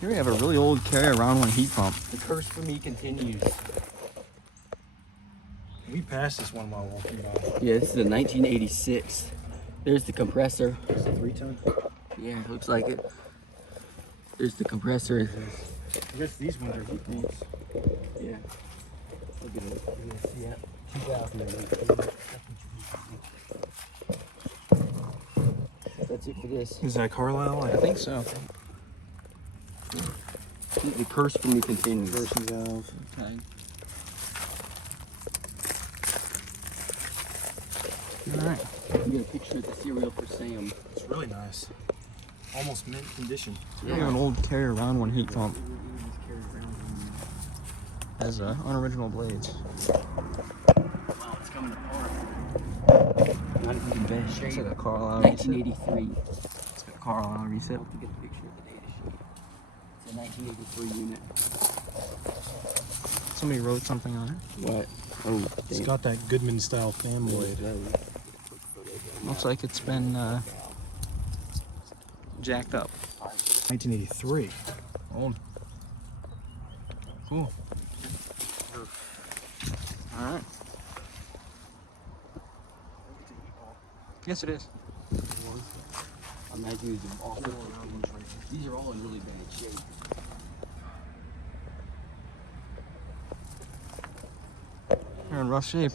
Here we have a really old carrier round one heat pump. The curse for me continues. We passed this one while walking by. Yeah, this is a 1986. There's the compressor. It's a 3-ton. Yeah, looks like it. There's the compressor. I guess these ones are heat pumps. Yeah. Look at it. Yeah. 2008. That's it for this. Is that Carlisle? I think so. The curse for me continues. Version valve. Okay. Alright. You get a picture of the cereal for Sam. It's really nice. Almost mint condition. We have an old carrier round one heat pump. Has unoriginal blades. Wow, it's coming apart. Not even in best shape. It's like a Carlisle. 1983. It's got a Carlisle reset. To get a picture of the data sheet. It's a 1983 unit. Somebody wrote something on it. What? Oh, It's got that Goodman style fan blade. Looks like it's been jacked up. 1983. Old. Cool. Alright. Yes, it is. imagine these are all these are all in really bad shape. They're in rough shape.